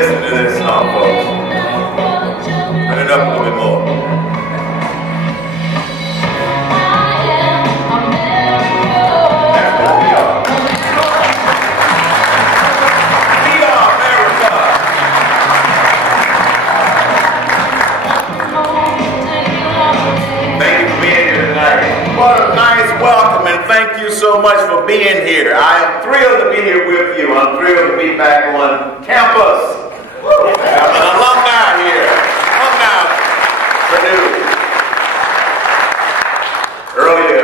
Listen to this song, folks. Turn it up a little bit more. That's what we are. We are America. Thank you for being here tonight. What a nice welcome, and thank you so much for being here. I am thrilled to be here with you. I'm thrilled to be back on campus. I'm an alumni here. Alumni Purdue. Earlier,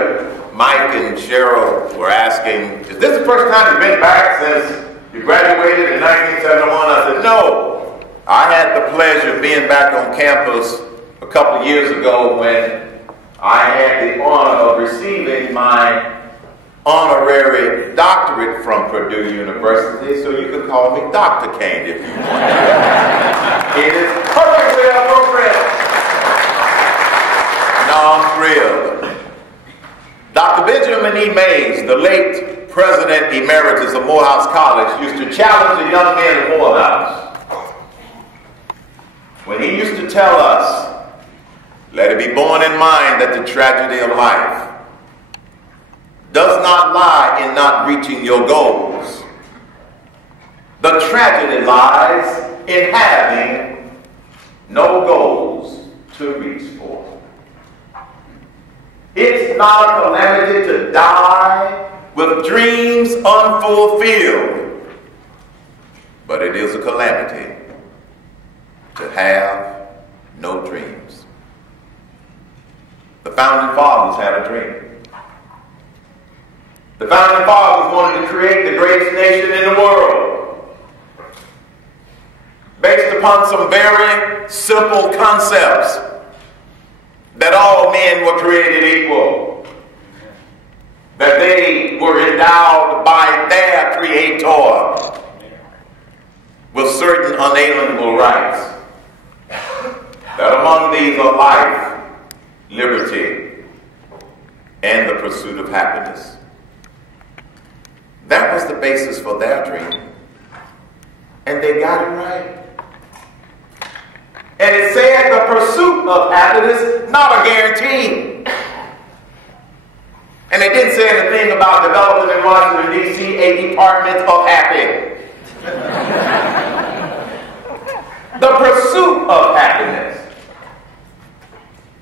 Mike and Cheryl were asking, is this the first time you've been back since you graduated in 1971? I said, no. I had the pleasure of being back on campus a couple of years ago when I had the honor of receiving my honorary doctorate from Purdue University, so you can call me Dr. Cain if you want. It is perfectly appropriate. No, I'm thrilled. Dr. Benjamin E. Mays, the late President Emeritus of Morehouse College, used to challenge the young men at Morehouse when he used to tell us, let it be borne in mind that the tragedy of life does not lie in not reaching your goals. The tragedy lies in having no goals to reach for. It's not a calamity to die with dreams unfulfilled, but it is a calamity to have no dreams. The founding fathers had a dream. The founding fathers wanted to create the greatest nation in the world based upon some very simple concepts that all men were created equal, that they were endowed by their Creator with certain unalienable rights, that among these are life, liberty, and the pursuit of happiness. That was the basis for their dream. And they got it right. And it said the pursuit of happiness, not a guarantee. And it didn't say anything about developing in Washington, D.C. a department of happy. The pursuit of happiness.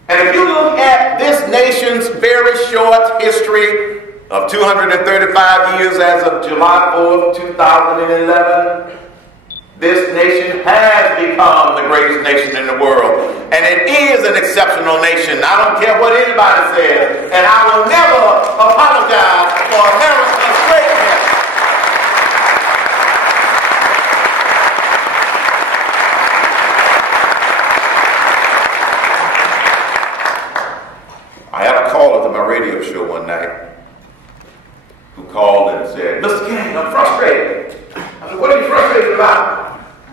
And if you look at this nation's very short history of 235 years as of July 4th, 2011, this nation has become the greatest nation in the world. And it is an exceptional nation. I don't care what anybody says. And I will never apologize for America's greatness. I had a caller to my radio show one night who called and said, Mr. Cain, I'm frustrated. I said, what are you frustrated about?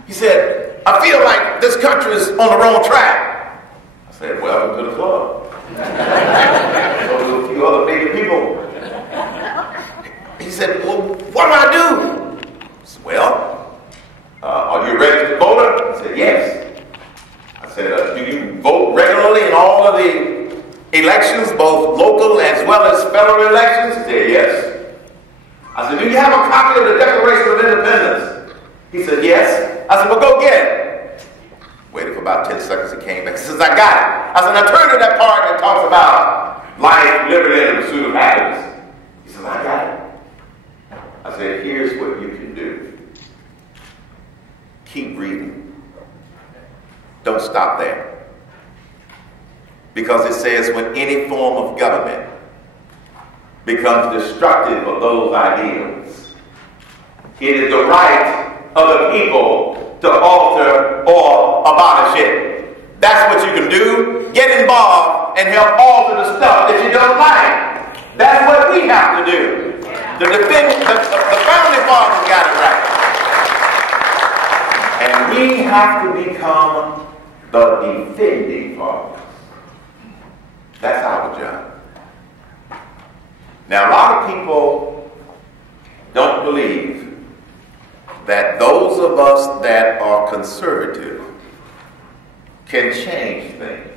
He said, I feel like this country is on the wrong track. I said, welcome to the club. So there's a few other big people. He said, well, what do I do? I said, well, are you a registered voter? I said, yes. I said, do you vote regularly in all of the elections, both local as well as federal elections? He said, yes. I said, do you have a copy of the Declaration of Independence? He said, yes. I said, well, go get it. Waited for about 10 seconds, he came back. He says, I got it. I said, now turn to that part that talks about life, liberty, and the pursuit of happiness. He says, I got it. I said, here's what you can do. Keep reading. Don't stop there. Because it says, when any form of government becomes destructive of those ideals, it is the right of the people to alter or abolish it. That's what you can do. Get involved and help alter the stuff that you don't like. That's what we have to do. The founding fathers got it right. And we have to become the defending fathers. That's our job. Now, a lot of people don't believe that those of us that are conservative can change things.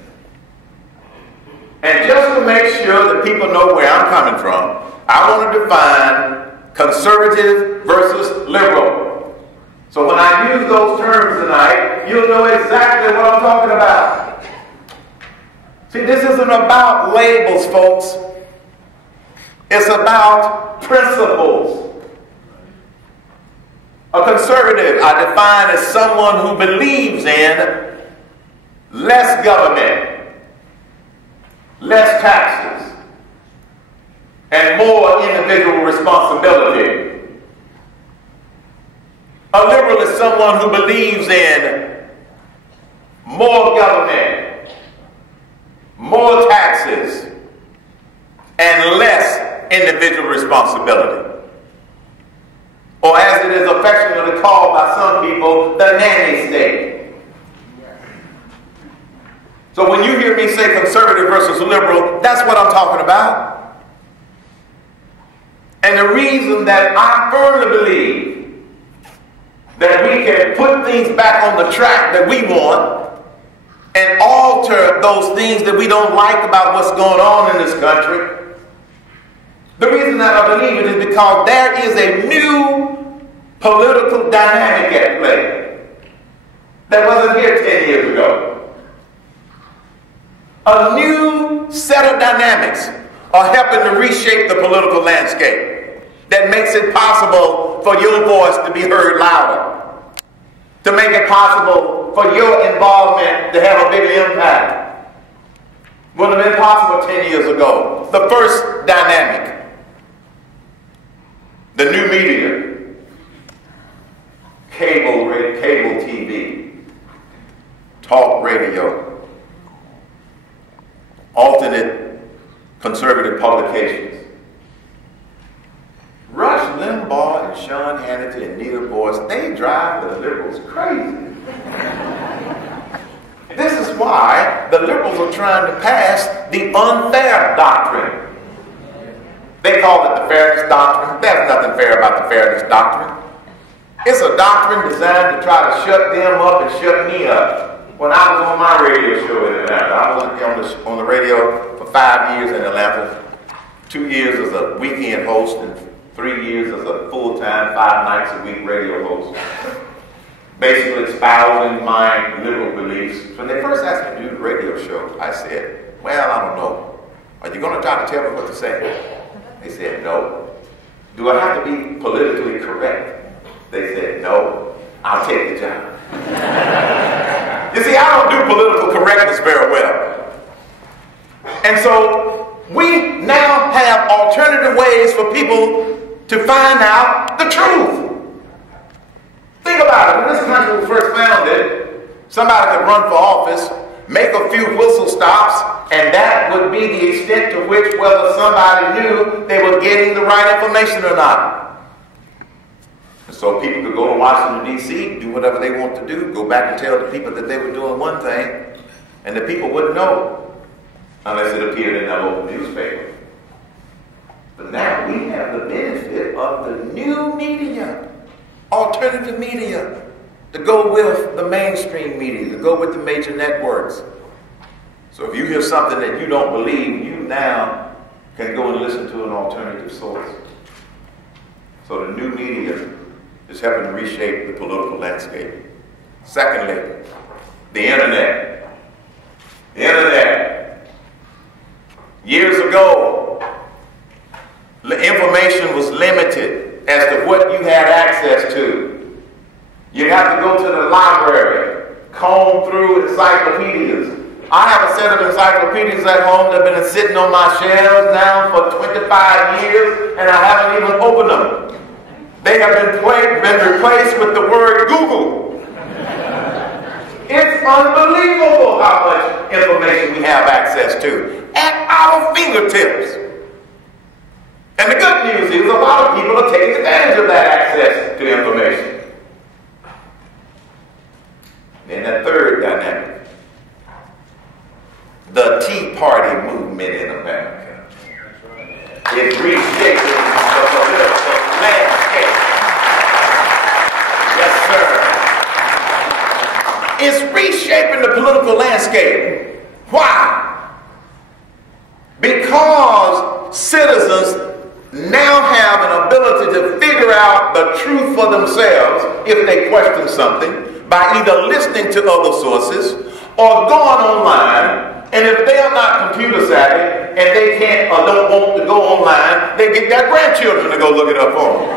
And just to make sure that people know where I'm coming from, I want to define conservative versus liberal. So when I use those terms tonight, you'll know exactly what I'm talking about. See, this isn't about labels, folks. It's about principles. A conservative I define as someone who believes in less government, less taxes, and more individual responsibility. A liberal is someone who believes in more government, more taxes, and less individual responsibility. Or as it is affectionately called by some people, the nanny state. So when you hear me say conservative versus liberal, that's what I'm talking about. And the reason that I firmly believe that we can put things back on the track that we want and alter those things that we don't like about what's going on in this country, the reason that I believe it is because there is a new political dynamic at play that wasn't here 10 years ago. A new set of dynamics are helping to reshape the political landscape that makes it possible for your voice to be heard louder, to make it possible for your involvement to have a bigger impact. Wouldn't have been possible 10 years ago. The first dynamic, the new media, cable TV, talk radio, alternate conservative publications. Rush Limbaugh and Sean Hannity and Neil Boyce, they drive the liberals crazy. This is why the liberals are trying to pass the unfair doctrine. They call it the fairness doctrine. There's nothing fair about the fairness doctrine. It's a doctrine designed to try to shut them up and shut me up. When I was on my radio show in Atlanta, I was on the radio for 5 years in Atlanta, 2 years as a weekend host and 3 years as a full-time, 5 nights a week radio host, basically espousing my liberal beliefs. When they first asked me to do the radio show, I said, well, I don't know. Are you going to try to tell me what to say? They said, no. Do I have to be politically correct? They said, no. I'll take the job. You see, I don't do political correctness very well. And so we now have alternative ways for people to find out the truth. Think about it. When this country was first founded, somebody could run for office, make a few whistle stops, and that would be the extent to which whether somebody knew they were getting the right information or not. And so people could go to Washington, D.C., do whatever they want to do, go back and tell the people that they were doing one thing, and the people wouldn't know unless it appeared in that local newspaper. But now we have the benefit of the new media, alternative media, to go with the mainstream media, to go with the major networks. So if you hear something that you don't believe, you now can go and listen to an alternative source. So the new media is helping to reshape the political landscape. Secondly, the internet. The internet. Years ago, the information was limited as to what you had access to. You have to go to the library, comb through encyclopedias. I have a set of encyclopedias at home that have been sitting on my shelves now for 25 years, and I haven't even opened them. They have been replaced with the word Google. It's unbelievable how much information we have access to at our fingertips. And the good news is a lot of people are taking advantage of that access to information. And that third dynamic, the Tea Party movement in America, is reshaping the political landscape. It's reshaping the political landscape. Why? Because citizens now have an ability to figure out the truth for themselves if they question something by either listening to other sources or going online. And if they are not computer savvy and they can't or don't want to go online, they get their grandchildren to go look it up for them.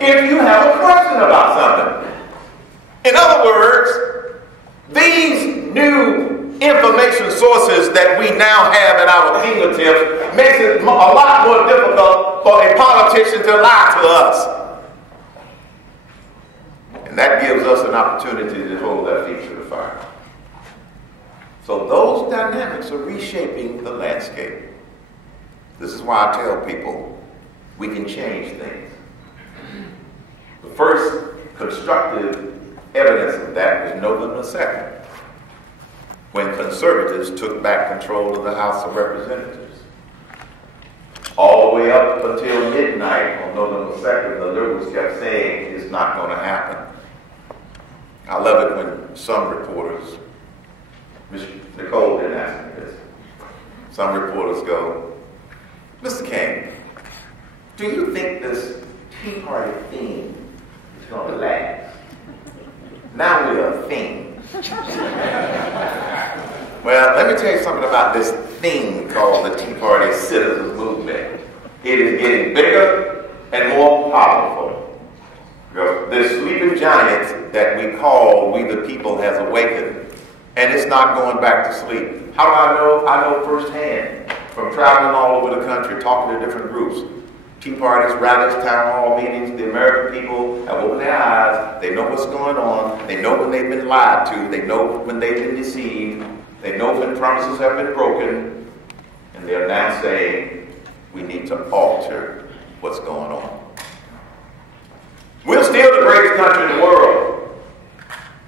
If you have a question about something. In other words, these new information sources that we now have at our fingertips makes it a lot more difficult for a politician to lie to us. And that gives us an opportunity to hold that feet to the fire. So those dynamics are reshaping the landscape. This is why I tell people we can change things. The first constructive evidence of that was November 2nd, when conservatives took back control of the House of Representatives. All the way up until midnight on November 2nd, the liberals kept saying it's not going to happen. I love it when some reporters, Ms. Nicole didn't ask me this, some reporters go, Mr. Cain, do you think this Tea Party theme is going to last? Now we're a thing. Well, let me tell you something about this thing called the Tea Party Citizens Movement. It is getting bigger and more powerful. This sleeping giant that we call We the People has awakened, and it's not going back to sleep. How do I know? I know firsthand from traveling all over the country, talking to different groups. Tea parties, rallies, town hall meetings. The American people have opened their eyes. They know what's going on. They know when they've been lied to. They know when they've been deceived. They know when promises have been broken. And they're now saying, we need to alter what's going on. We're still the greatest country in the world.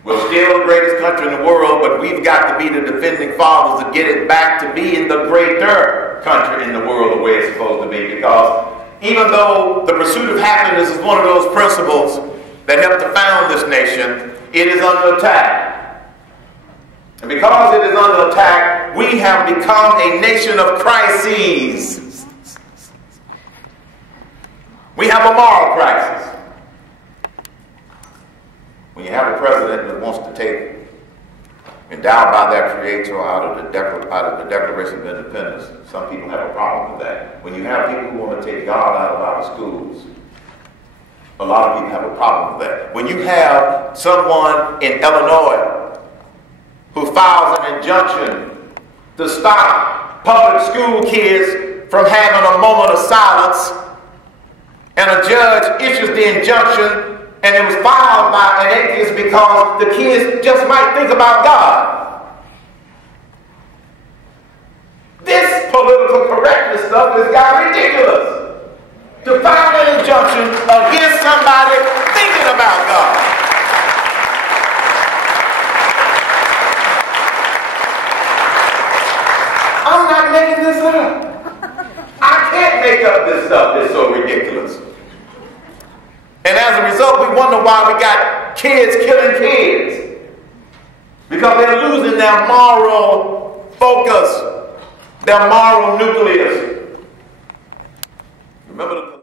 We're still the greatest country in the world, but we've got to be the defending fathers to get it back to being the greater country in the world the way it's supposed to be. Because even though the pursuit of happiness is one of those principles that helped to found this nation, it is under attack. And because it is under attack, we have become a nation of crises. We have a moral crisis. When you have a president that wants to take, endowed by their creator out of the Declaration of Independence, some people have a problem with that. When you have people who want to take God out of our schools, a lot of people have a problem with that. When you have someone in Illinois who files an injunction to stop public school kids from having a moment of silence, and a judge issues the injunction, and it was filed by an atheist because the kids just might think about God. This political correctness stuff has got ridiculous. To file an injunction against somebody thinking about God. I'm not making this up. I can't make up this stuff that's so ridiculous. And as a result, we wonder why we got kids killing kids. Because they're losing their moral focus, their moral nucleus. Remember the